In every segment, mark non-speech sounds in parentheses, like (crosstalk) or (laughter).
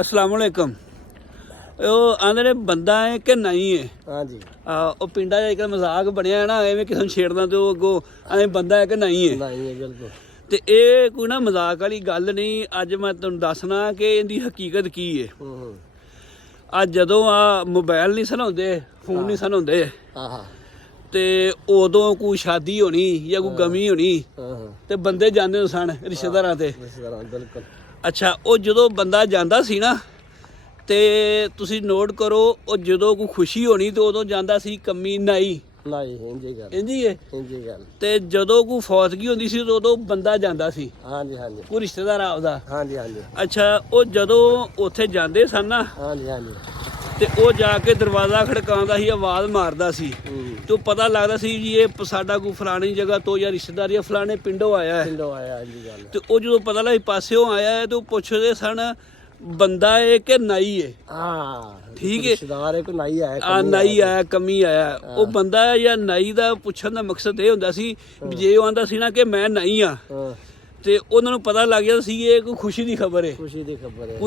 ਅਸਲਾਮ ਅਲੈਕਮ। ਉਹ ਆਂਦੇ ਨੇ ਬੰਦਾ ਹੈ ਕਿ ਨਹੀਂ ਹੈ? ਹਾਂਜੀ। ਆ ਉਹ ਪਿੰਡਾਂ 'ਚ ਇੱਕ ਮਜ਼ਾਕ ਬਣਿਆ ਨਾ ਐਵੇਂ ਕਿਸੇ ਨੂੰ ਛੇੜਦਾ ਤੇ ਉਹ ਅੱਗੋਂ ਐਵੇਂ ਬੰਦਾ ਹੈ ਕਿ ਨਹੀਂ ਹੈ? ਨਹੀਂ ਹੈ ਬਿਲਕੁਲ। ਤੇ ਇਹ ਕੋਈ ਨਾ ਮਜ਼ਾਕ ਵਾਲੀ ਗੱਲ ਨਹੀਂ ਅੱਜ ਮੈਂ ਤੁਹਾਨੂੰ ਦੱਸਣਾ ਕਿ ਇਹਦੀ ਹਕੀਕਤ ਕੀ ਹੈ। ਹੂੰ ਹੂੰ। ਅੱਜ ਜਦੋਂ ਆ ਮੋਬਾਈਲ ਨਹੀਂ ਸਨਾਉਂਦੇ ਫੋਨ ਨਹੀਂ ਸਨਾਉਂਦੇ ਆਹਾ ਤੇ ਉਦੋਂ ਕੋਈ ਸ਼ਾਦੀ ਹੋਣੀ ਜਾਂ ਕੋਈ ਗਮੀ ਹੋਣੀ ਹਾਂ ਹਾਂ। ਤੇ ਬੰਦੇ ਜਾਂਦੇ ਸਨ ਰਿਸ਼ਤੇਦਾਰਾਂ ਤੇ। ਰਿਸ਼ਤੇਦਾਰਾਂ ਬਿਲਕੁਲ। ਅੱਛਾ ਉਹ ਜਦੋਂ ਬੰਦਾ ਜਾਂਦਾ ਸੀ ਨਾ ਤੇ ਤੁਸੀਂ ਨੋਟ ਕਰੋ ਉਹ ਜਦੋਂ ਕੋਈ ਖੁਸ਼ੀ ਹੋਣੀ ਤੇ ਉਦੋਂ ਜਾਂਦਾ ਸੀ ਕੰਮੀ ਨਾਈ। ਨਹੀਂ ਇੰਜੀ ਗੱਲ। ਇੰਜੀ ਹੈ ਇੰਜੀ ਗੱਲ। ਤੇ ਜਦੋਂ ਕੋਈ ਫੌਤਗੀ ਹੁੰਦੀ ਸੀ ਉਦੋਂ ਬੰਦਾ ਜਾਂਦਾ ਸੀ? ਹਾਂਜੀ ਹਾਂਜੀ। ਕੋਈ ਰਿਸ਼ਤੇਦਾਰ ਆਪਦਾ? ਹਾਂਜੀ ਹਾਂਜੀ। ਅੱਛਾ ਉਹ ਜਦੋਂ ਉੱਥੇ ਜਾਂਦੇ ਸਨ ਨਾ ਹਾਂਜੀ ਹਾਂਜੀ। ਤੇ ਉਹ ਜਾ ਕੇ ਦਰਵਾਜ਼ਾ ਖੜਕਾਉਂਦਾ ਸੀ ਆਵਾਜ਼ ਮਾਰਦਾ ਸੀ। ਹੂੰ। ਤੇ ਉਹ ਪਤਾ ਲੱਗਦਾ ਸੀ ਜੀ ਇਹ ਸਾਡਾ ਕੋਈ ਫਲਾਣੀ ਜਗ੍ਹਾ ਤੋਂ ਜਾਂ ਰਿਸ਼ਤੇਦਾਰ ਜਾਂ ਫਲਾਣੇ ਪਿੰਡੋਂ ਆਇਆ ਹੈ। ਪਿੰਡੋਂ ਆਇਆ ਇੰਜੀ ਗੱਲ ਤੇ ਉਹ ਜਦੋਂ ਪਤਾ ਲੱਗ ਪਾਸਿਓਂ ਆਇਆ ਹੈ ਤੇ ਉਹ ਪੁੱਛਦੇ ਸਨ ਬੰਦਾ ਹੈ ਕਿ ਨਾਈ ਹੈ ਹਾਂ। ਠੀਕ ਹੈ। ਰਿਸ਼ਤੇਦਾਰ ਇੱਕ ਨਹੀਂ ਆਇਆ ਆ ਨਾਈ ਆਇਆ। ਕਮੀ ਆਇਆ। ਉਹ ਬੰਦਾ ਹੈ ਜਾਂ ਨਾਈ ਦਾ ਪੁੱਛਣ ਦਾ ਮਕਸਦ ਇਹ ਹੁੰਦਾ ਸੀ ਜੇ ਉਹ ਆਂਦਾ ਸੀ ਨਾ ਕਿ ਮੈਂ ਨਹੀਂ ਆ ਹਾਂ। ਤੇ ਉਹਨਾਂ ਨੂੰ ਪਤਾ ਲੱਗ ਜਾਂਦਾ ਸੀ ਇਹ ਕੋਈ ਖੁਸ਼ੀ ਦੀ ਖਬਰ ਹੈ। ਖੁਸ਼ੀ ਦੀ ਖਬਰ ਹੈ।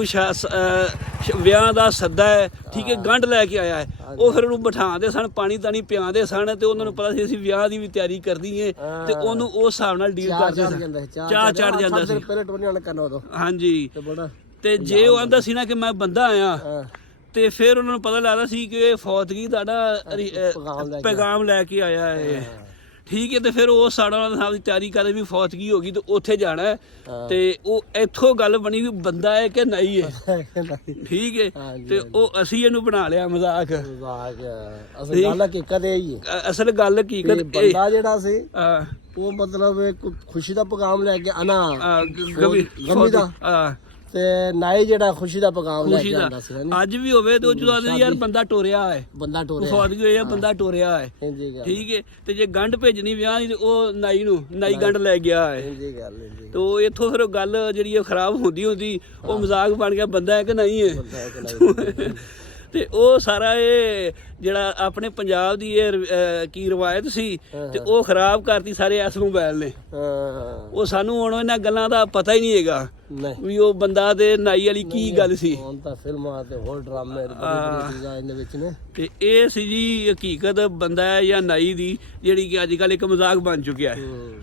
ਸ਼- ਵਿਆਹ ਦਾ ਸੱਦਾ ਹੈ ਠੀਕ ਹੈ ਗੰਢ ਲੈ ਕੇ ਆਇਆ ਹੈ। ਉਹ ਫਿਰ ਉਹਨੂੰ ਬਿਠਾਉਂਦੇ ਸਨ ਪਾਣੀ ਤਾਣੀ ਪਿਆਉਂਦੇ ਸਨ ਤੇ ਉਹਨਾਂ ਨੂੰ ਪਤਾ ਸੀ ਅਸੀਂ ਵਿਆਹ ਦੀ ਵੀ ਤਿਆਰੀ ਕਰਦੀ ਏ ਤੇ ਉਹਨੂੰ ਉਸ ਹਿਸਾਬ ਨਾਲ ਡੀਲ ਕਰਦੇ ਸਨ। ਚਾਹ ਚੜ ਜਾਂਦਾ ਸੀ। ਪਹਿਲੇ ਟੋਨੀ ਨਾਲ ਕਰਨਾ ਉਦੋਂ। ਹਾਂਜੀ। ਤੇ ਬੜਾ ਤੇ ਜੇ ਉਹ ਆਂਦਾ ਸੀ। ਨਾ ਕਿ ਮੈਂ ਬੰਦਾ ਆਇਆ ਹਾਂ। ਤੇ ਫਿਰ ਉਹਨਾਂ ਨੂੰ ਪਤਾ ਲੱਗਦਾ ਸੀ ਕਿ ਇਹ ਫੌਤਗੀ ਤੁਹਾਡਾ ਪੈਗਾਮ ਲੈ ਕੇ ਆਇਆ ਹੈ। ਠੀਕ ਹੈ ਤੇ ਫਿਰ ਉਹ ਸਾਡਾ ਉਹਨਾਂ ਸਾਹਿਬ ਦੀ ਤਿਆਰੀ ਕਰਦੇ ਵੀ ਫੌਤਗੀ ਹੋ ਗਈ ਤੇ ਉੱਥੇ ਜਾਣਾ। ਤੇ ਉਹ ਇੱਥੋਂ ਗੱਲ ਬਣੀ ਵੀ ਬੰਦਾ ਹੈ ਕਿ ਨਹੀਂ ਹੈ। ਠੀਕ ਹੈ। ਤੇ ਉਹ ਅਸੀਂ ਇਹਨੂੰ ਬਣਾ ਲਿਆ ਮਜ਼ਾਕ। ਮਜ਼ਾਕ ਅਸਲ ਗੱਲ ਹੈ ਕਿ ਕਦੇ ਹੀ। ਅਸਲ ਗੱਲ ਕਿ ਹਕੀਕਤ ਇਹ ਬੰਦਾ ਜਿਹੜਾ ਸੀ ਉਹ ਮਤਲਬ ਖੁਸ਼ੀ ਦਾ ਪੈਗਾਮ ਲੈ ਕੇ ਆਣਾ ਗਮੀ ਦਾ। ਤੇ ਨਾਈ ਜਿਹੜਾ ਖੁਸ਼ੀ ਦਾ ਪੈਗਾਮ ਲੈ ਖੁਸ਼ੀ ਕੇ ਦਾ। ਆਉਂਦਾ ਸੀ ਨਾ ਅੱਜ ਵੀ ਹੋਵੇ ਤੇ ਉਹ ਜਦੋਂ ਆਦੇ ਯਾਰ ਬੰਦਾ ਟੋਰਿਆ ਹੈ ਬੰਦਾ ਟੋਰਿਆ। ਫੌਤਗੀ ਹੋਈ ਆ ਬੰਦਾ ਟੋਰਿਆ ਹੈ ਇੰਜੀ ਗੱਲ। ਠੀਕ ਹੈ ਤੇ ਜੇ ਗੰਢ ਭੇਜਣੀ ਵਿਆਹ ਦੀ ਤੇ ਉਹ ਨਾਈ ਨੂੰ ਨਾਈ ਗੰਢ ਲੈ ਗਿਆ ਹੈ ਇੰਜੀ ਗੱਲ ਇੰਜੀ ਤੇ ਉਹ ਇੱਥੋਂ ਫਿਰ ਉਹ ਗੱਲ ਜਿਹੜੀ ਉਹ ਖਰਾਬ ਹੁੰਦੀ ਹੁੰਦੀ ਉਹ ਮਜ਼ਾਕ ਬਣ ਗਿਆ ਬੰਦਾ ਹੈ ਕਿ ਨਹੀਂ ਹੈ? ਬੰਦਾ ਹੈ ਕਿ ਨਹੀਂ (laughs) ਤੇ ਉਹ ਸਾਰਾ ਇਹ ਜਿਹੜਾ ਆਪਣੇ ਪੰਜਾਬ ਦੀ ਇਹ ਰ- ਅਹ ਕੀ ਰਵਾਇਤ ਸੀ ਤੇ ਉਹ ਖਰਾਬ ਕਰਤੀ ਸਾਰੇ ਇਸ ਮੋਬਾਈਲ ਨੇ। ਹਾਂ। ਉਹ ਸਾਨੂੰ ਹੁਣ ਇਹਨਾਂ ਗੱਲਾਂ ਦਾ ਪਤਾ ਹੀ ਨਹੀਂ ਹੈਗਾ। ਨਹੀਂ। ਵੀ ਉਹ ਬੰਦਾ ਤੇ ਨਾਈ ਵਾਲੀ ਕੀ ਗੱਲ ਸੀ? ਹੁਣ ਤਾਂ ਫਿਲਮਾਂ ਤੇ ਹੋਰ ਡਰਾਮੇ ਬੜੀ ਬੜੀ ਚੀਜ਼ਾਂ ਇਹਦੇ ਵਿੱਚ ਨੇ। ਤੇ ਇਹ ਸੀ ਜੀ ਹਕੀਕਤ ਬੰਦਾ ਹੈ ਜਾਂ ਨਾਈ ਦੀ ਜਿਹੜੀ ਕਿ ਅੱਜ ਕੱਲ ਇੱਕ ਮਜ਼ਾਕ ਬਣ ਚੁੱਕਿਆ ਹੂੰ।